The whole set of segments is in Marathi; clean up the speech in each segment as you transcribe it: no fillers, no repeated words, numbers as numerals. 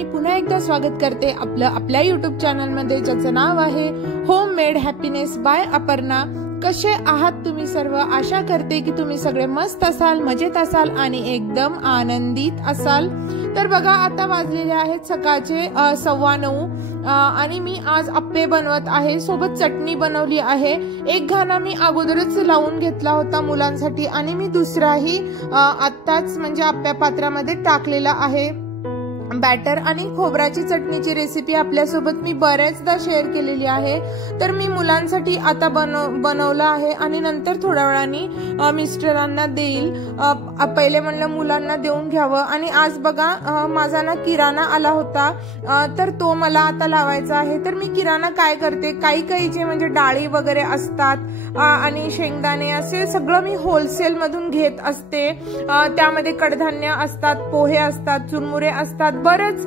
मी पुन्हा एकदा स्वागत करते आपल्या YouTube चॅनल मध्ये, ज्याचं नाव आहे home made happiness by Aparna. कसे आहात तुम्ही सर्व? आशा करते की तुम्ही सगळे मस्त असाल, मजेत असाल आणि एकदम आनंदित असाल। तर बघा, आता वाजलेले आहेत सकाळचे 9:15 आणि मी आज अप्पे बनवत आहे, सोबत चटणी बनवली आहे। एक घाना मी अगोदरच लावून घेतला होता मुलांसाठी आणि मी दुसराही आत्ताच म्हणजे अप्प्या पात्रामध्ये टाकलेला आहे। बॅटर आणि खोबऱ्याची चटणीची रेसिपी आपल्यासोबत मी बरेचदा शेअर केलेली आहे, तर मी मुलांसाठी आता बनवलं आहे आणि नंतर थोड्या वेळाने मिस्टरांना देईल। पहिले म्हणलं मुलांना देऊन घ्यावं आणि आज बघा माझा ना किराणा आला होता, तर तो मला आता लावायचा आहे। तर मी किराणा काय करते, काही जे म्हणजे डाळी वगैरे असतात आणि शेंगदाणे असे सगळं मी होलसेल मधून घेत असते। त्यामध्ये कडधान्य असतात, पोहे असतात, चुरमुरे असतात, बरच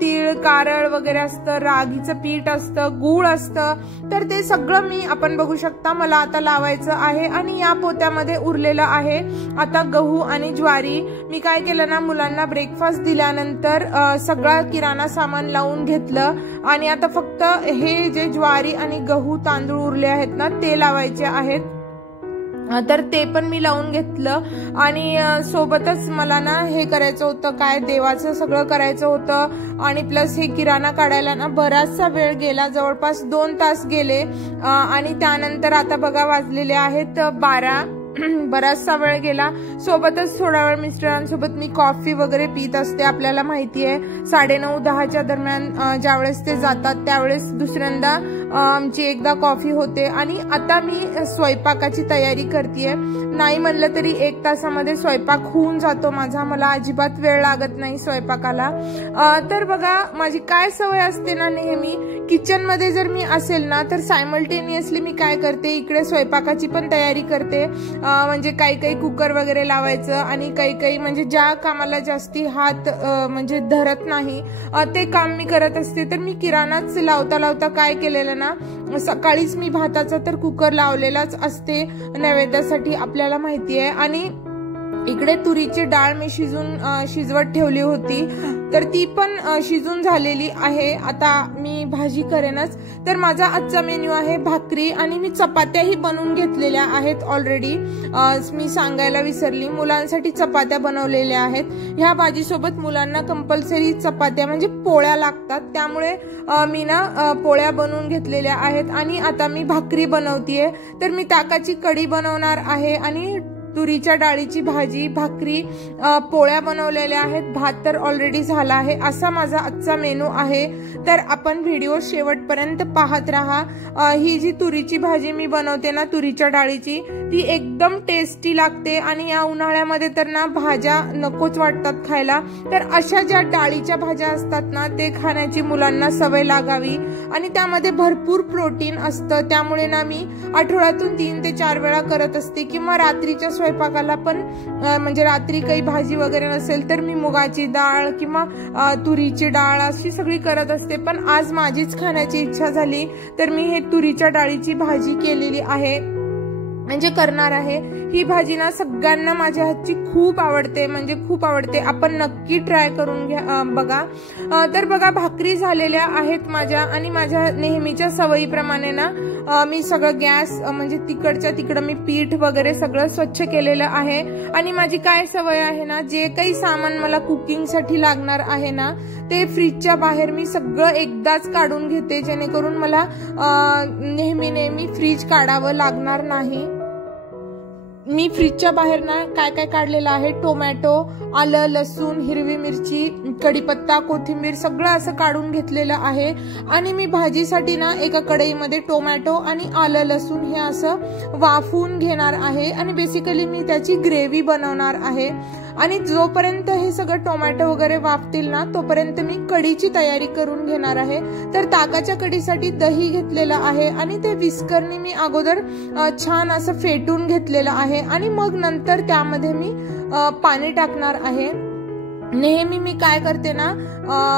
तीळ कारळ वगैरे असतं, रागीचं पीठ असतं, गूळ असतं, तर ते सगळं मी आपण बघू शकता मला आता लावायचं आहे। आणि या पोत्यामध्ये उरलेलं आहे आता गहू आणि ज्वारी। मी काय केलं ना, मुलांना ब्रेकफास्ट दिल्यानंतर सगळा किराणा सामान लावून घेतलं आणि आता फक्त हे जे ज्वारी आणि गहू तांदूळ उरले आहेत ना, ते लावायचे आहेत, तर ते पण मी लावून घेतलं। आणि सोबतच मला ना हे करायचं होतं, काय देवाचं सगळं करायचं होतं आणि प्लस हे किराणा काढायला ना बराचसा वेळ गेला, जवळपास 2 तास गेले। आणि त्यानंतर आता बघा वाजलेले आहेत 12, बराचसा वेळ गेला। सोबतच थोडा वेळ मिस्टरांसोबत मी कॉफी वगैरे पीत असते। आपल्याला माहिती आहे 9:30-10च्या दरम्यान ज्यावेळेस ते जातात त्यावेळेस दुसऱ्यांदा आमची एकदा कॉफी होते। आणि आता मी स्वयंपाकाची तयारी करतेय, नाही म्हणलं तरी 1 तासामध्ये स्वयंपाक होऊन जातो माझा, मला अजिबात वेळ लागत नाही स्वयंपाकाला। तर बघा माझी काय सवय असते ना, नेहमी किचन मध्ये जर मी असेल ना तर सायमल्टेनियसली मी काय करते, इकडे स्वयंपाकाची पण तयारी करते। म्हणजे काही कुकर वगैरे लावायचं आणि काही म्हणजे ज्या कामाला जास्ती हात म्हणजे धरत नाही ते काम मी करत असते। तर मी किराणाच लावता काय केलेलं ना, सकाळीच मी भाताचा तर कुकर लावलेलाच असते नैवेद्यासाठी, आपल्याला माहिती आहे। आणि इकडे तुरीची डाळ मी शिजवत ठेवली होती, तर ती पण शिजून झालेली आहे। आता मी भाजी करेनच। तर माझा आजचा मेन्यू आहे भाकरी आणि मी चपात्याही बनवून घेतलेल्या आहेत ऑलरेडी, मी सांगायला विसरली, मुलांसाठी चपात्या बनवलेल्या आहेत। ह्या भाजीसोबत मुलांना कंपल्सरी चपात्या म्हणजे पोळ्या लागतात, त्यामुळे मी ना पोळ्या बनवून घेतलेल्या आहेत। आणि आता मी भाकरी बनवतीये, तर मी ताकाची कढी बनवणार आहे आणि तुरीच्या डाळीची भाजी, भाकरी, पोळ्या बनवलेल्या आहेत, भात तर ऑलरेडी झाला आहे। असा माझा आजचा मेनू आहे, तर आपण व्हिडिओ शेवटपर्यंत पाहत राहा। ही जी तुरीची भाजी मी बनवते ना तुरीच्या डाळीची, ती एकदम टेस्टी लागते आणि या उन्हाळ्यामध्ये तर ना भाज्या नकोच वाटतात खायला, तर अशा ज्या डाळीच्या भाज्या असतात ना ते खाण्याची मुलांना सवय लागावी। आणि त्यामध्ये भरपूर प्रोटीन असतं, त्यामुळे ना मी आठवड्यातून 3 ते 4 वेळा करत असते। किंवा रात्रीच्या स्वयंपाकाला पण म्हणजे रात्री काही भाजी वगैरे नसेल तर मी मुगाची डाळ किंवा तुरीची डाळ अशी सगळी करत असते। पण आज माझीच खाण्याची इच्छा झाली, तर मी हे तुरीच्या डाळीची भाजी केलेली आहे, म्हणजे करणार आहे। ही भाजी ना सगळ्यांना माझ्या हातची खूप आवडते, म्हणजे खूप आवडते, आपण नक्की ट्राय करून बघा। तर बघा भाकरी झालेल्या आहेत माझ्या, आणि माझ्या नेहमीच्या सवयीप्रमाणे ना मी सगळं गॅस म्हणजे तिकडच्या तिकडं मी पीठ वगैरे सगळं स्वच्छ केलेलं आहे। आणि माझी काय सवय आहे ना, जे काही सामान मला कुकिंग साठी लागणार आहे ना ते फ्रीजच्या बाहेर मी सगळं एकदाच काढून घेते, जेणेकरून मला नेहमी फ्रीज काढावं लागणार नाही। मी फ्रीजच्या बाहेर ना काय काढलेलं आहे, टोमॅटो, आलं, लसूण, हिरवी मिरची, कढीपत्ता, कोथिंबीर सगळं असं काढून घेतलेलं आहे। आणि मी भाजीसाठी ना एका कढईमध्ये टोमॅटो आणि आलं लसूण हे असं वाफवून घेणार आहे आणि बेसिकली मी त्याची ग्रेव्ही बनवणार आहे। आणि जोपर्यंत हे सगळं टोमॅटो वगैरे वाफतील ना तोपर्यंत मी कढीची तयारी करून घेणार आहे। तर ताकाच्या कढीसाठी दही घेतलेलं आहे आणि ते विस्करनी मी अगोदर छान असं फेटून घेतलेलं आहे आणि मग नंतर त्यामध्ये मी पाणी टाकणार आहे। नेहमी मी काय करते ना,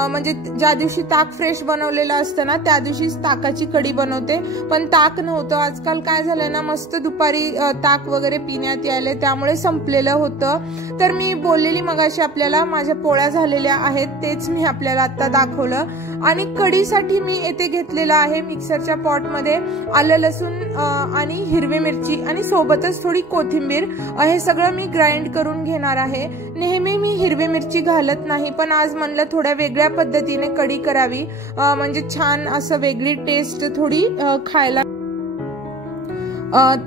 म्हणजे ज्या दिवशी ताक फ्रेश बनवलेलं असतं ना त्या दिवशीच ताकाची कढी बनवते, पण ताक नव्हतं. आजकाल काय झालंय ना, मस्त दुपारी ताक वगैरे पिण्यात यायले, त्यामुळे संपलेलं होतं. तर मी बोललेली मगाशी आपल्याला माझ्या पोळ्या झालेल्या आहेत, तेच मी आपल्याला आता दाखवलं. आणि कढीसाठी मी येथे घेतलेलं आहे मिक्सरच्या पॉटमध्ये आलं, लसूण आणि हिरवी मिरची आणि सोबतच थोडी कोथिंबीर, हे सगळं मी ग्राइंड करून घेणार आहे. नेहमी मी हिरवी मिरची घालत नाही, पण आज म्हणलं थोड्या वेगळ्या पद्धतीने कढी करावी, म्हणजे छान असं वेगळी टेस्ट थोडी खायला.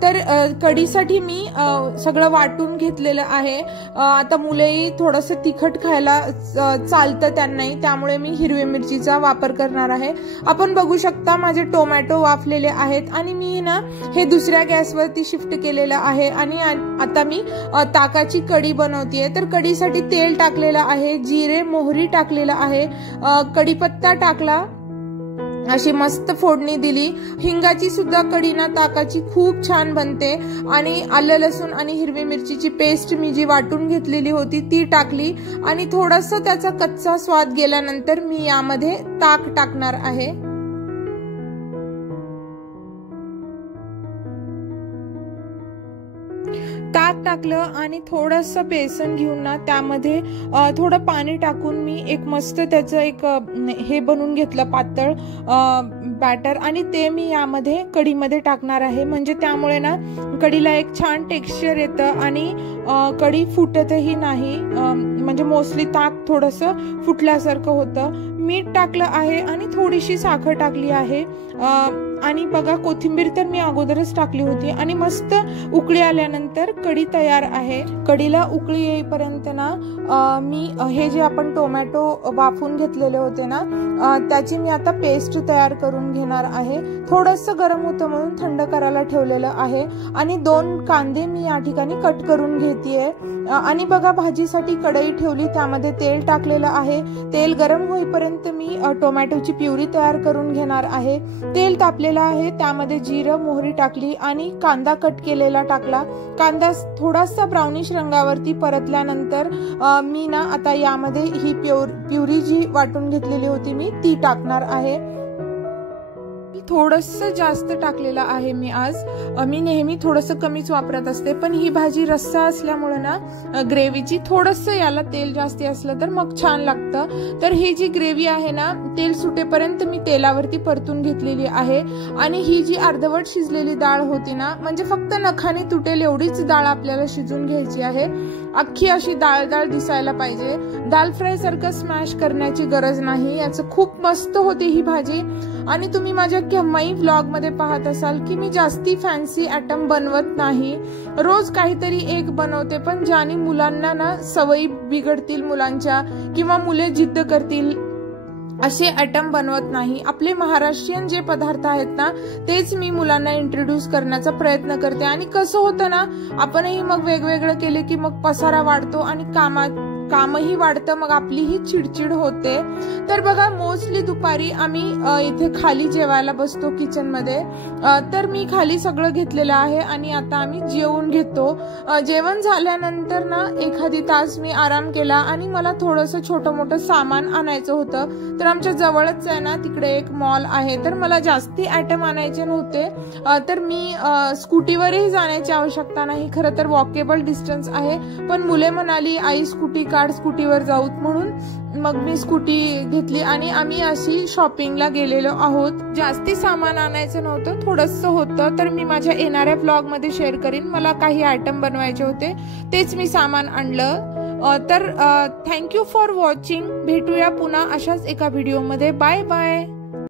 तर कढीसाठी मी सगळं वाटून घेतलेलं आहे. आता मुलेही थोडंसं तिखट खायला चालतं त्यांनाही, त्यामुळे मी हिरवी मिरचीचा वापर करणार आहे. आपण बघू शकता माझे टोमॅटो वाफलेले आहेत आणि मी ना हे दुसऱ्या गॅसवरती शिफ्ट केलेलं आहे. आणि आता मी ताकाची कढी बनवतेय. तर कढीसाठी तेल टाकलेलं आहे, जिरे मोहरी टाकलेलं आहे, कढीपत्ता टाकला, अशी मस्त फोडणी दिली. हिंगाची सुद्धा कढी ना ताकाची खूप छान बनते. आणि आलं लसूण आणि हिरवी मिरचीची पेस्ट मी जी वाटून घेतलेली होती ती टाकली आणि थोडंसं त्याचा कच्चा स्वाद गेल्यानंतर मी यामध्ये ताक टाकणार आहे. ताक टाकलं आणि थोडंसं बेसन घेऊन ना त्यामध्ये थोडं पाणी टाकून मी एक मस्त त्याचं एक हे बनवून घेतलं पातळ बॅटर, आणि ते मी यामध्ये कढीमध्ये टाकणार आहे. म्हणजे त्यामुळे ना कढीला एक छान टेक्स्चर येतं आणि कढी फुटतही नाही. म्हणजे मोस्टली ताक थोडंसं फुटल्यासारखं होतं. मीठ टाकलं आहे आणि थोडीशी साखर टाकली आहे. आणि बघा कोथिंबीर तर मी अगोदरच टाकली होती. आणि मस्त उकळी आल्यानंतर कढी तयार आहे. कढीला उकळी येईपर्यंत ना मी हे जे आपण टोमॅटो वाफून घेतलेले होते ना त्याची मी आता पेस्ट तयार करून घेणार आहे. थोडंसं गरम होतं म्हणून थंड करायला ठेवलेलं आहे. आणि 2 कांदे मी या ठिकाणी कट करून घेतेय. आणि बघा भाजीसाठी कढई ठेवली, त्यामध्ये तेल टाकलेलं आहे. तेल गरम होईपर्यंत मी टोमॅटोची प्युरी तयार करून घेणार आहे. तेल तापलेलं आहे, त्यामध्ये जिरं मोहरी टाकली आणि कांदा कट केलेला टाकला. कांदा थोडासा ब्राउनिश रंगावरती परतल्यानंतर मी ना आता यामध्ये ही प्युरी जी वाटून घेतलेली होती मी ती टाकणार आहे. थोडंसं जास्त टाकलेलं आहे मी आज. मी नेहमी थोडंसं कमीच वापरत असते, पण ही भाजी रस्सा असल्यामुळे ना ग्रेव्हीची थोडंसं याला तेल जास्ती असलं तर मग छान लागतं. तर ही जी ग्रेव्ही आहे ना तेल सुटेपर्यंत मी तेलावरती परतून घेतलेली आहे. आणि ही जी अर्धवट शिजलेली डाळ होती ना, म्हणजे फक्त नखाने तुटेल एवढीच डाळ आपल्याला शिजून घ्यायची आहे. अख्खी अशी डाळ डाळ दिसायला पाहिजे. दाल फ्राय सारखं स्मॅश करण्याची गरज नाही. याचं खूप मस्त होती ही भाजी. आणि तुम्ही माझ्या केव्हाही व्लॉग मध्ये पाहत असाल की मी जास्ती फॅन्सी आयटम बनवत नाही, रोज काहीतरी एक बनवते, पण ज्याने मुलांना ना सवयी बिघडतील मुलांच्या किंवा मुले जिद्द करतील असे आयटम बनवत नाही. आपले महाराष्ट्रीयन जे पदार्थ आहेत ना तेच मी मुलांना इंट्रोड्यूस करण्याचा प्रयत्न करते. आणि कसं होतं ना आपणही मग वेगवेगळं केले की मग पसारा वाढतो आणि कामही वाढतं, मग आपलीही चिडचिड होते. तर बघा मोस्टली दुपारी आम्ही इथे खाली जेवायला बसतो किचन मध्ये. तर मी खाली सगळं घेतलेलं आहे आणि आता आम्ही जेवून घेतो. जेवण झाल्यानंतर ना एखादी तास मी आराम केला आणि मला थोडंसं छोटं मोठं सामान आणायचं होतं. तर आमच्या जवळच आहे ना तिकडे एक मॉल आहे, तर मला जास्ती आयटम आणायचे नव्हते. तर मी स्कूटीवरही जाण्याची आवश्यकता नाही, खरं तर वॉकेबल डिस्टन्स आहे, पण मुले म्हणाली आई स्कूटी काढ, स्कूटीवर जाऊत, म्हणून मग मी स्कूटी घेतली आणि आम्ही अशी शॉपिंगला गेलेलो आहोत. जास्ती सामान आणायचं नव्हतं, थोडंसं होतं, तर मी माझ्या येणाऱ्या ब्लॉग मध्ये शेअर करीन. मला काही आयटम बनवायचे होते तेच मी सामान आणलं. तर थँक्यू फॉर वॉचिंग. भेटूया पुन्हा अशाच एका व्हिडिओमध्ये. Bye bye.